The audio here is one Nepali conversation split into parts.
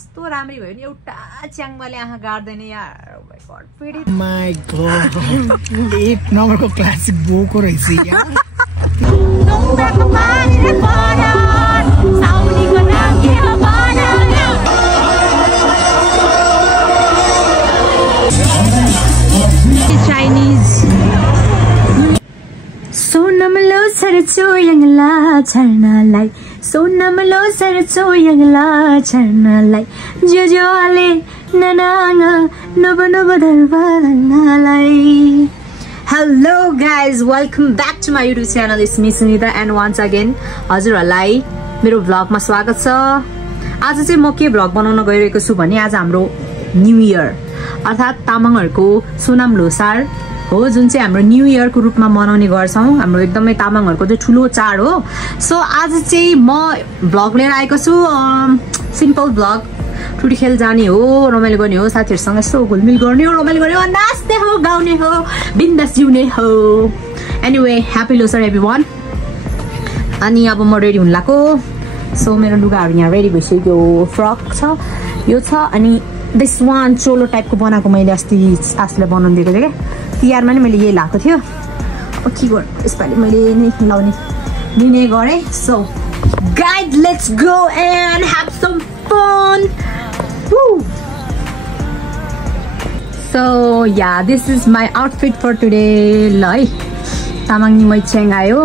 यस्तो राम्री भयो नि एउटा च्याङबाले आँखा गाड्दैन यार ओ माय गॉड पिडी माय गॉड एक नम्बरको क्लासिक बोको रहेछ यार ढुङ्गाको पानीले परा साउनीको नाम के हो भन Chinese Sonamlo sarcho yangla charna lai Sonamlo sarcho yangla charna lai Jojo ale nananga nobo nobo darbaranga lai Hello guys, welcome back to my YouTube channel. It's me Sunita and once again हजुरहरुलाई मेरो भ्लगमा स्वागत छ। आज चाहिँ म के भ्लग बनाउन गइरहेको छु भने आज हाम्रो न्यू इयर अर्थात तामाङहरुको सोनाम लोसार हो जुन चाहिँ हाम्रो न्यू इयर को रूपमा मनाउने गर्छौं। हाम्रो एकदमै तामाङहरुको चाहिँ ठूलो चाड हो। सो आज चाहिँ म भ्लग लिएर आएको छु सिम्पल भ्लग टुडी खेल जाने हो रमाइलो गर्ने हो साथीहरुसँग यसो घुलमिल गर्ने हो रमाइलो गर्ने हो नाच्ने हो गाउने हो बिन्दास जिउने हो एनीवे ह्यापी लोसर एभ्रीवन अनि अब म रेडी हुन लाग्यो सो मेरो लुगाहरु यहाँ रेडी भइसक्यो फ्रक छ यो छ अनि दिस वान चोलो टाइपको बनाएको मैले अस्ति आस्ले बनाउन दिएको थिएँ के तिहारमा नि मैले यही लाएको थियो अब के गर्नु यसपालि मैले नै लाउने लिने गरे so guys let's go and have some fun. Woo. So yeah, this is my outfit for today. Lai, tamang ni mai cheng ayo.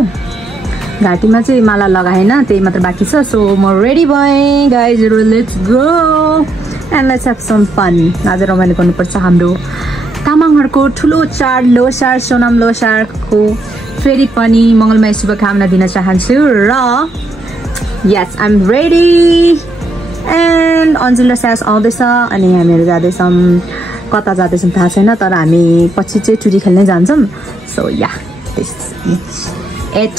घाटीमा चाहिँ माला लगाएन त्यही मात्र बाँकी छ सो म रेडी भएँ guys let's go and let's have some fun आज रमाइलो गर्नुपर्छ हाम्रो तामाङहरुको ठुलो चाड लोसार सोनाम लोसारको फेरि पनि मंगलमय शुभकामना दिन चाहन्छु र यस I am ready and Anjul र सास आउँदैछ अनि हामीहरु जाँदैछौं कता जाँदैछौं थाहा छैन तर हामी पछि चाहिँ टुडी खेल्न जान्छौं so yeah this is it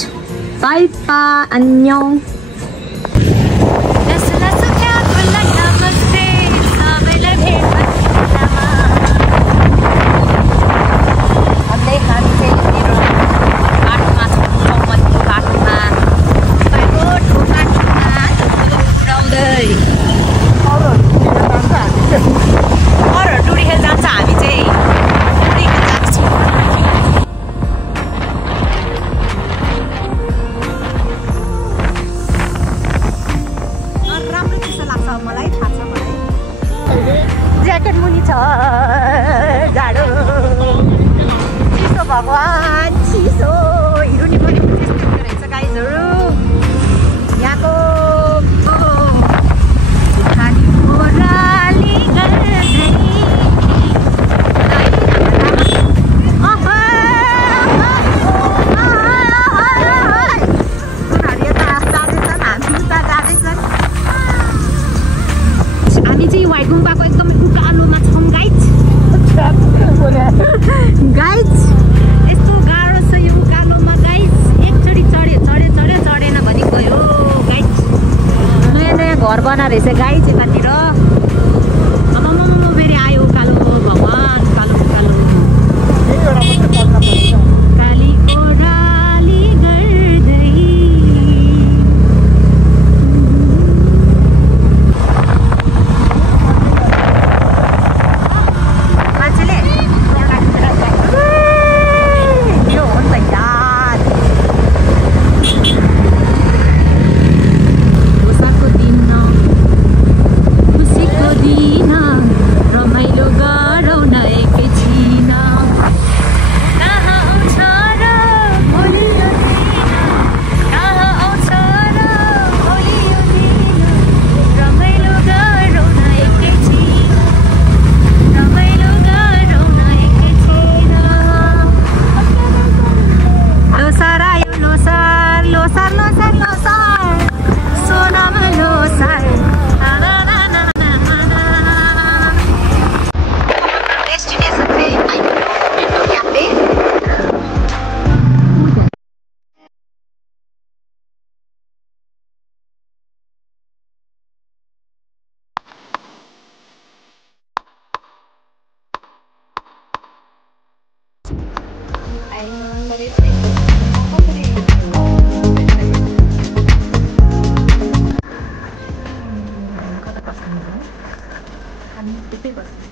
bye bye अन्यौ भगवान चिसो हिरोनी पनि त्यस्तै रहेछ गाइजहरु यहाँको खाली ओराली गर्दै हामी चाहिँ वाइ गुम्बाको एकदमै उकालोमा छौं गाइज गाइज यस्तो गाह्रो छ यो उकालोमा गाइज एकचोटी चढेन भने गयो गाइज नयाँ घर बना रहेछ गाइज यतातिर अब म फेरि आयो उकालो भगवान उकालो काली ओराली गर्दै हामी त्यतै बस्छौँ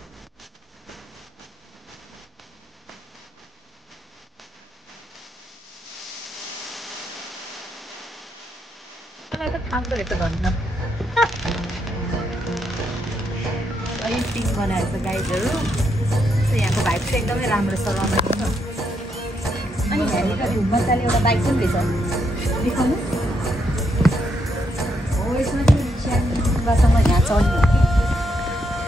मलाई त खाँदो रहेछ भन्न अहिले टिम बनाएको छ गाइडहरू यहाँको भाइब चाहिँ एकदमै राम्रो छ रमाइलो अनि यहाँनिर मजाले एउटा बाइक पनि रहेछ देखाउनु हो यसमा चाहिँ च्याङ्बासँग यहाँ चढ्ने हो कि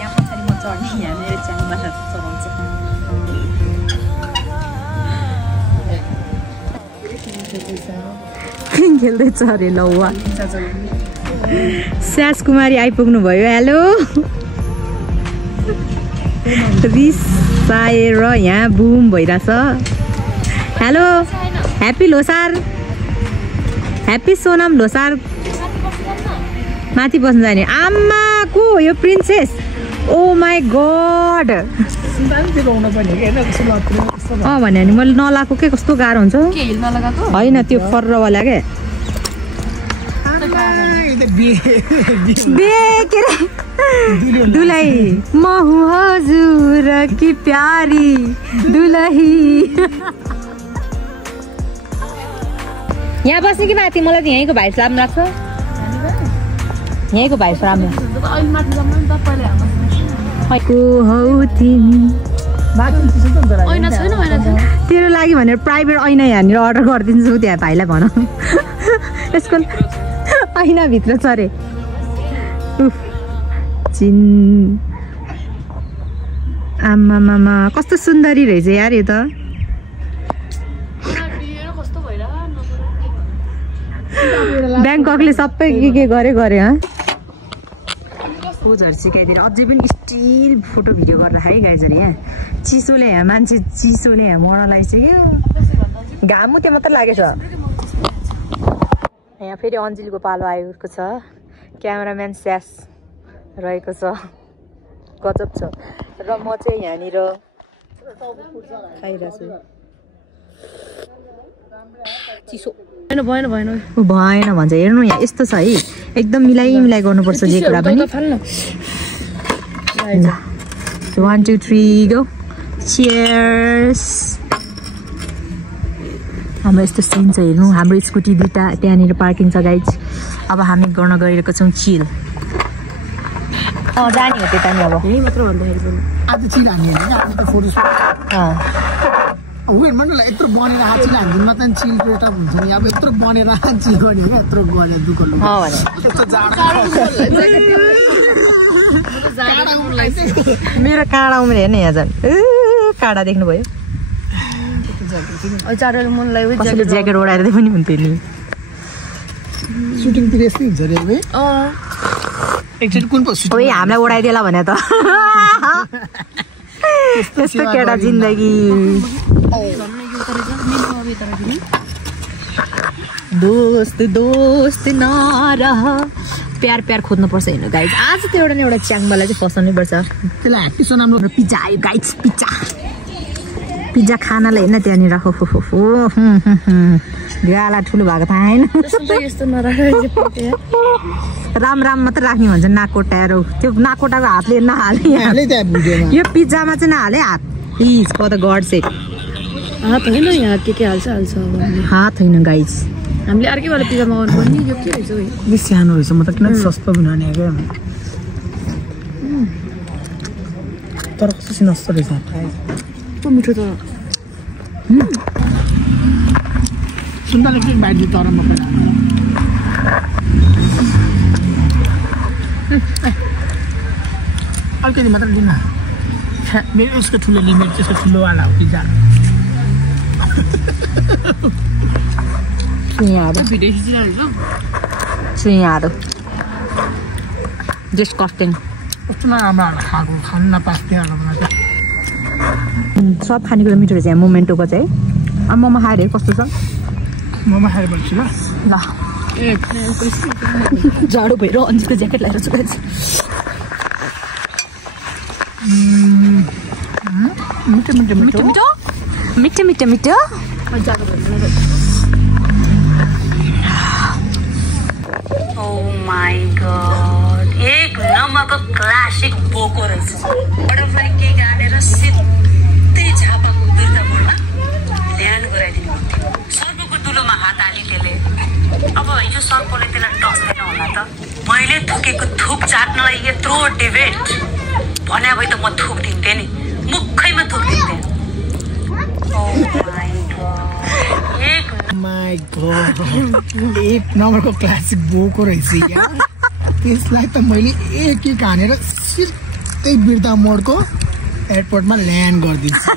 यहाँ पछाडि म चढ्ने यहाँ मेरो च्याङ्बा चलाउँछ खेल्दैछ अरे ल वा स्यास कुमारी आइपुग्नु भयो हेलो रिसाएर यहाँ बुम भइरहेछ hello happy Losar happy Sonam Losar माथि बस्नु जाने आमा को यो प्रिन्सेस ओ माई गड भने नि मैले नलाएको के कस्तो गाह्रो हुन्छ होइन त्यो फर्रवाला क्या दुलही म हुँ हजुर कि प्यारी दुलही यहाँ बस्ने कि माथि मलाई त यहीँको भाइस राम्रो लाग्छ यहीँको भाइस राम्रो तेरो लागि भनेर प्राइभेट ऐना यहाँनिर अर्डर गरिदिन्छु त्यहाँ भाइलाई भन यसको ऐनाभित्र छ अरे चिन आमामामा कस्तो सुन्दरी रहेछ यार यो त ब्याङ्ककले सबै के गरे पोजहरू सिकाइदिएर अझै पनि स्टिल फोटो भिडियो गर्दाखेरि गाइजहरू यहाँ चिसोले यहाँ मान्छे चिसोले यहाँ मर्न लागिसक्यो घाम त्यो मात्रै लागेछ यहाँ फेरि अन्जिलको पालो आएको छ क्यामेराम्यान स्यास रहेको छ गजब छ र म चाहिँ यहाँनिर खाइरहेको छु चिसो भएन भन्छ हेर्नु यहाँ यस्तो छ है एकदम मिलाइ गर्नुपर्छ जे कुरा पनि 1 2 3 गो चियर्स हाम्रो यस्तो सिन छ हेर्नु हाम्रो स्कुटी दुईटा त्यहाँनिर पार्किङ छ गाइज अब हामी गर्न गइरहेको छौँ चिल जाने हो त्यता नि अब यही मात्र भन्दाखेरि आज चिल हान्ने हैन आज त फोटो वेट मन्डल यत्रो बनेर हाचिन हान्दिनमा त चिल क्रेटअप हुन्छ नि अब यत्रो बनेर चिल गर्ने हैन यत्रो गरे दुखो लु भने त्यस्तो जाडा मेरो काँडा उम्रे हेर्न यहाँ जान काँडा देख्नुभयो कसैले ज्याकेट ओढाएर पनि हुन्थ्यो नि सुटिङ तिर यस्तै हुन्छ रे बे एकचोटि कुन पो ओइ हामीलाई ओढाइदेला भने त यस्तो केटा जिन्दगी दोस्त दोस्त नरह प्यार खोज्नु पर्छ हेर्नु गाइज आज त एउटा न एउटा च्याङबालाई चाहिँ फसाउनै पर्छ त्यसलाई ह्याप्पी सोनाम पिज्जा आयो गाइज पिज्जा खानालाई होइन त्यहाँनिर हो गाला ठुलो भएको थाहा होइन राम मात्र राख्ने भन्छ नाकोटाएर त्यो नाकोटाको हातले नहाले यो पिज्जामा चाहिँ नहाले हात प्लिज फर द गड सेक हात होइन यहाँ के हाल्छ हात होइन गाइज हामीले अर्कै वाला पिज्जा मगाउनु पर्ने यो के रहेछ यो सानो रहेछ म त किन सस्तो बनाउने क्या तर कस्तो नस्तो रहेछ मिठो त सुन्तला प्लेट बाइट दियो तर म पहिला अलिकति मात्र दिन मेरो उसको ठुलो लिमिट त्यसको ठुलोवाला हो पिज्जा चुइयाहरू डिस्कस्टिङ कस्तो नराम्रो खाएको खानु नपास्थ्यो सब खानेकुरा मिठो रहेछ यहाँ मोमेन्टोको चाहिँ अब मोमो खाएर कस्तो छ मोमो खाएर भन्छु ल जाडो भएर अन्जिको ज्याकेट लगाएर छु मिठो Oh my god, एक नम्बरको क्लासिक बोको रहेछ बटरफ्लाई केक हालेर सिधै झापाको बिर्तामोडमा ल्यान्ड गराइदिनु हुन्थ्यो सर्पको दुलोमा हात हाली त्यसले अब यो सर्पले त्यसलाई टस्दैन होला त मैले थुकेको थुक चाट्नलाई यत्रो डिबेट भने भए त म थुक दिन्थेँ नि मुखैमा थुक दिन्थेँ माई गॉड एक नम्बरको क्लासिक बोको रहेछ यार त्यसलाई त मैले एक हानेर सिधै बिर्ता मोडको एयरपोर्टमा ल्यान्ड गरिदिन्छु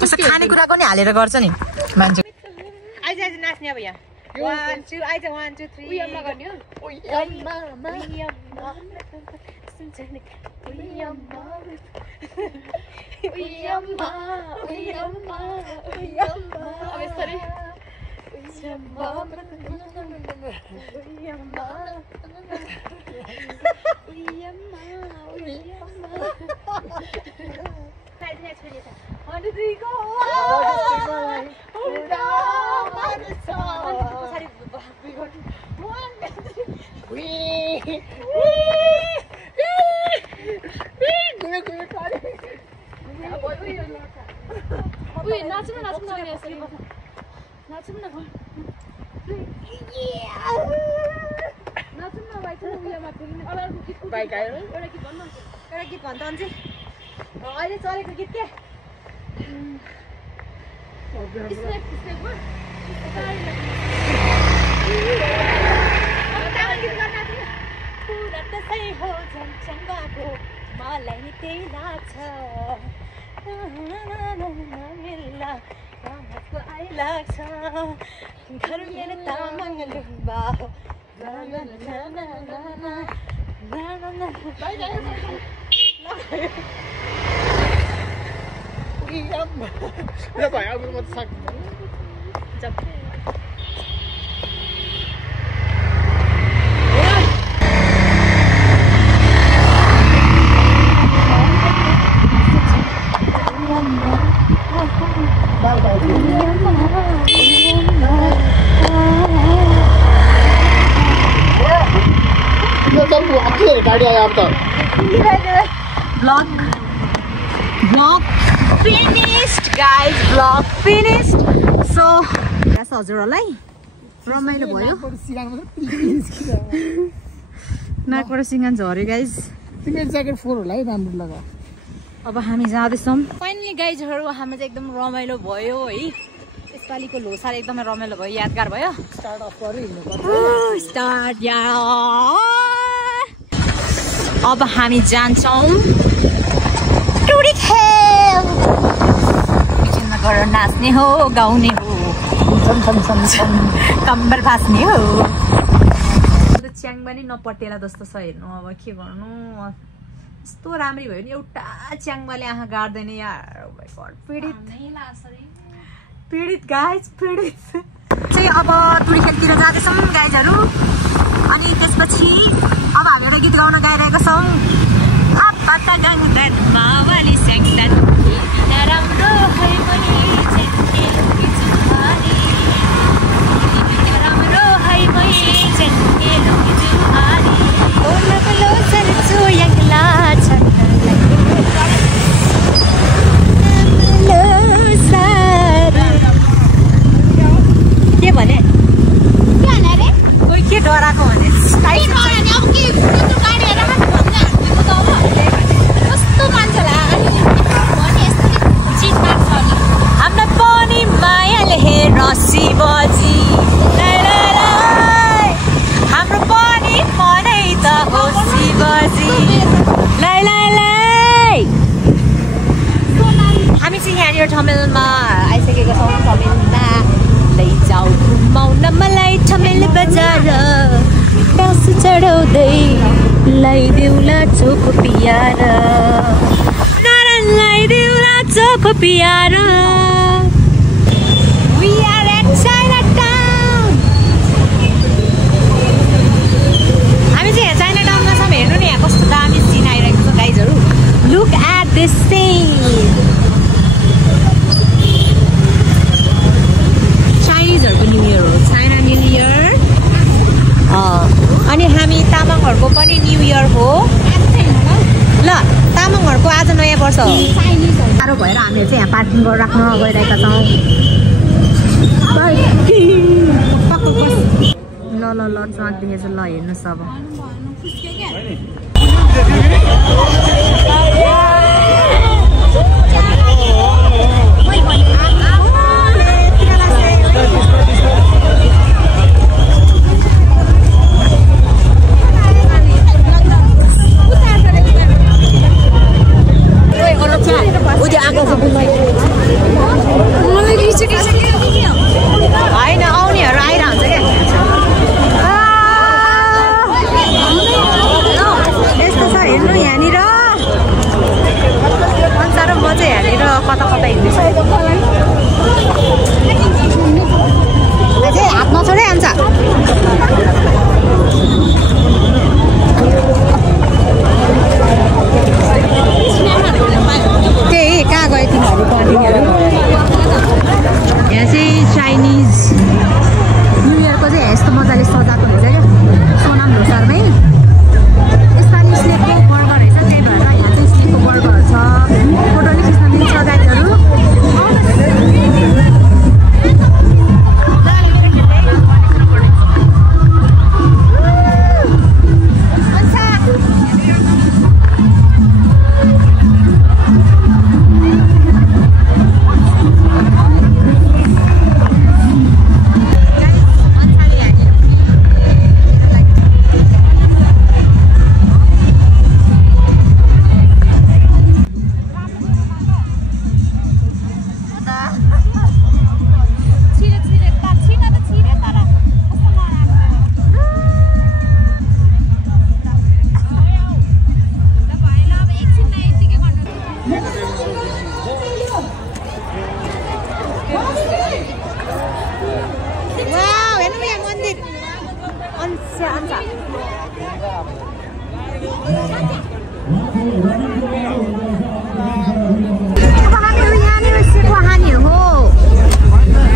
कस्तो खानेकुराको नि हालेर गर्छ नि मान्छे आइज नाच्ने अब यहाँ 1 2 आइज 1 2 3 उयम्मा गर्ने हो उयम्मा उयम्मा उयम्मा उयम्मा उयम्मा अब यसरी उयम्मा उयम्मा उयम्मा उयम्मा साइड नेक्स्ट भिडियो छ हनुदिको उडा मानसा पछाडी बिगोट नाच्नु यसरी नाच्नु न नाच्नु न भाइ उयोमा फेरि बाइक आयो एउटा गीत भन्नु एउटा गीत भन्छ अनि चाहिँ अहिले चलेको गीत के मलाई त्यही लाग्छ आइलाग्छ घर मेरो तामाङ लुम्बा गाड़ी आया अब तो Vlog finished guys, vlog finished. So that's हजुरहरुलाई रमाइलो भयो नाकबाट सिंगान झर्यो गाइज तिम्रो ज्याकेट फोर होला है राम्रो लगा अब हामी जाँदैछौँ फाइनली गाइजहरु हामी चाहिँ एकदम रमाइलो भयो है यसपालिको लोसार एकदमै रमाइलो भयो यादगार भयो स्टार्ट अफ गरे हिँड्नु पर्छ स्टार्ट या अब हामी जान्छौँ टुडी खेल किचनमा गएर नाच्ने हो गाउने हो कम्बर भास्ने हो च्याङबा नि नपटेला जस्तो छ हेर्नु अब के गर्नु यस्तो राम्री भयो नि एउटा च्याङबाले आँखा गाड्दैन यार पीडित पीडित गाइज पीडित चाहिँ अब टुडी खेलतिर जाँदैछौँ गाइजहरू अनि त्यसपछि अब हामी एउटा गीत गाउन गइरहेको छौँ के भने कोही के डराएको भने हामीलाई पनि मायाले रसी बजी हाम्रो पनि मनै त होसी बजी हामी चाहिँ यहाँनिर ठमेलमा आइसकेको छौँ ठमेलमा लैजाऊ घुमाउन मलाई ठमेल बजार बास चढाउँदै लाइदेऊला चोक पियार नारायण लाइदेऊला चोक पियार We are at Chinatown. हामी चाहिँ यहाँ चाइनाटाउनमा छौँ हेर्नु नि यहाँ कस्तो दामी सिन आइरहेको छ गाइजहरू Look at this scene. चाइनिजहरूको न्यू इयर हो चाइना न्यू इयर अनि हामी न्यू इयर हो ल तामाङहरूको आज नयाँ वर्ष हो साह्रो भएर हामीले चाहिँ यहाँ पार्किङ गरेर राख्न गइरहेका छौँ ल ल ल ट्रक देखेछ ल हेर्नुहोस् अब होइन आउनेहरू आइरहन्छ क्या यस्तो छ हेर्नु यहाँनिर अन्सार म चाहिँ यहाँनिर कता कता हिँड्दैछु अझै हात नछोडै आउँछ त्यही कहाँ गयो तिमीहरू कन्टिन्यूहरू यहाँ चाहिँ चाइनिज न्यु इयरको चाहिँ यस्तो मजाले सजाएको हुन्छ क्या सोनाम लोसारमै यसपालि स्लेपको बर्गर रहेछ त्यही भएर यहाँ चाहिँ स्लेपको बर्गरहरू छ फोटो नि खिच्न मिल्छ गाडीहरू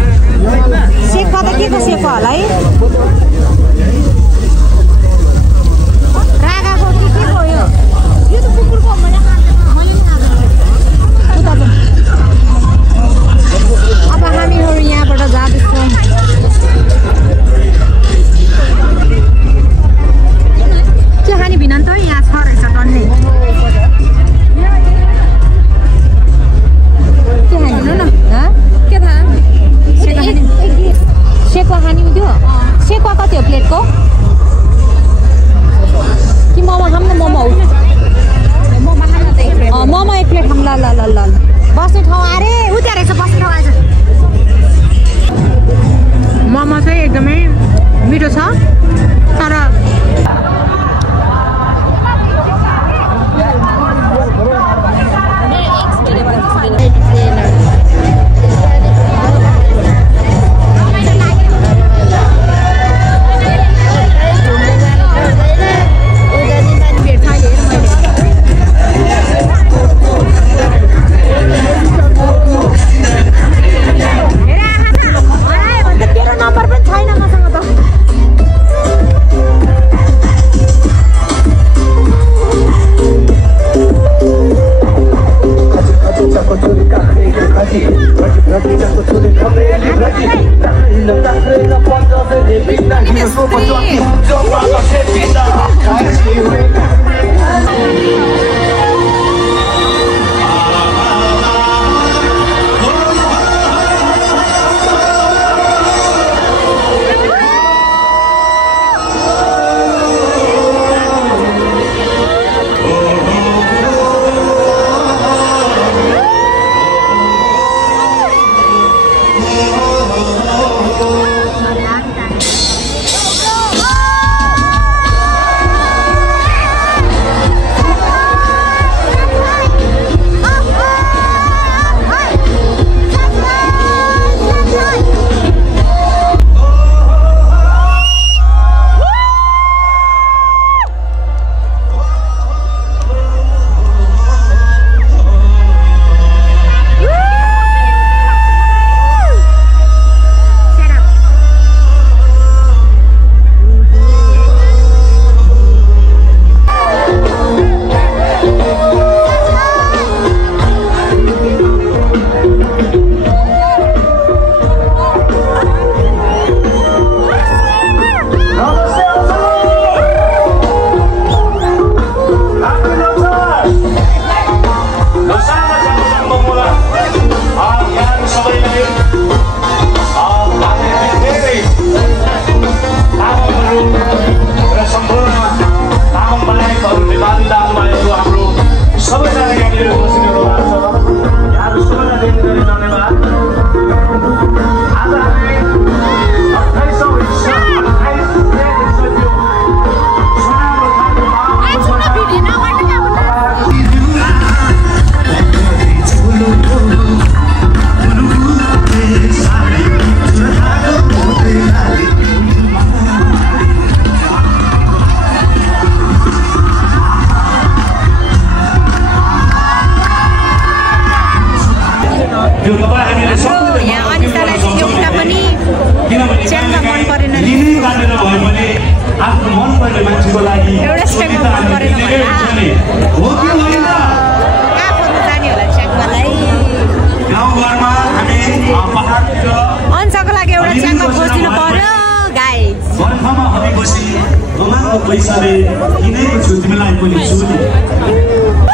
सेक्वा त के को सेक्वा होला है रागाको के को हो यो त कुकुरको अब हामीहरू यहाँबाट जाँदैछौँ के खाने भिन्न त यहाँ छ रहेछ टन्ने के खाने न के थाहा सेक्वा खाने हुन्थ्यो सेक्वा कति हो कि होइन कहाँ खोज्नु जाने होला च्याङमालाई गाउँघरमा हामी पहाडतिर अन्साको लागि एउटा च्याङमा खोजिदिनु पर्यो गाइस बर्खामा हामी बसी कमानको पैसाले किनेको छु तिमीलाई पनि चुनी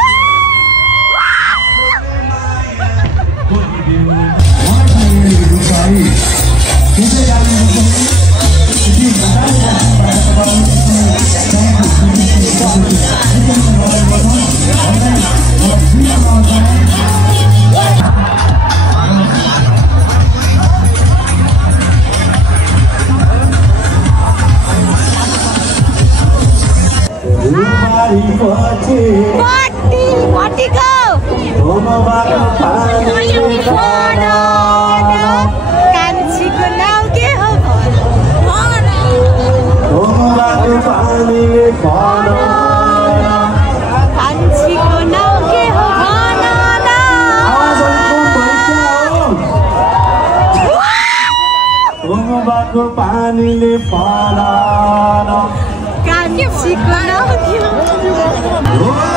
कान्छीको नाउँ के हो कान्छीको नाउँ के हो पानीले कान्छीको नाउँ के हो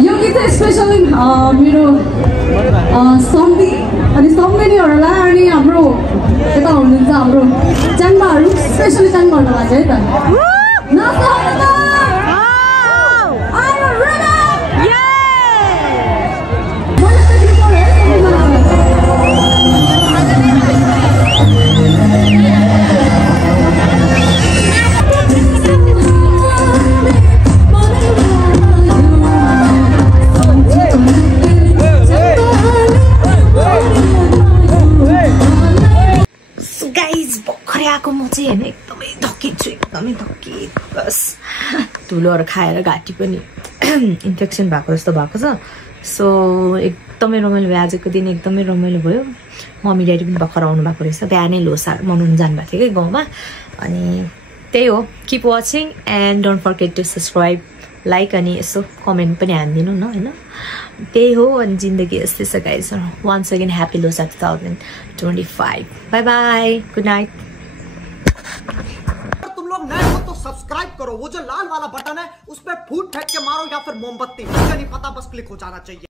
यो गीत स्पेसली मेरो सम्बी अनि सम्बिनीहरूलाई अनि हाम्रो यता हुनुहुन्छ हाम्रो च्याङ्माहरू स्पेसली च्याङ्माहरूको लागि है त कि बस धुलोहरू खाएर घाँटी पनि इन्फेक्सन भएको जस्तो भएको छ। सो एकदमै रमाइलो भयो आजको दिन, एकदमै रमाइलो भयो। मम्मी ड्याडी पनि भर्खर आउनु भएको रहेछ, बिहानै लोसार मनाउनु जानुभएको थियो कि गाउँमा। अनि त्यही हो, keep watching and don't forget to subscribe, like अनि यसो कमेन्ट पनि हानिदिनु न होइन। त्यही हो, अनि जिन्दगी यस्तै छ guys. Once again happy Losar 2025। Bye bye, good night. तुम लोग नए हो तो सब्सक्राइब करो, वो जो लाल वाला बटन है उस पर फूट फेंक के मारो या फिर मोमबत्ती, मुझे नहीं पता, बस क्लिक हो जाना चाहिए।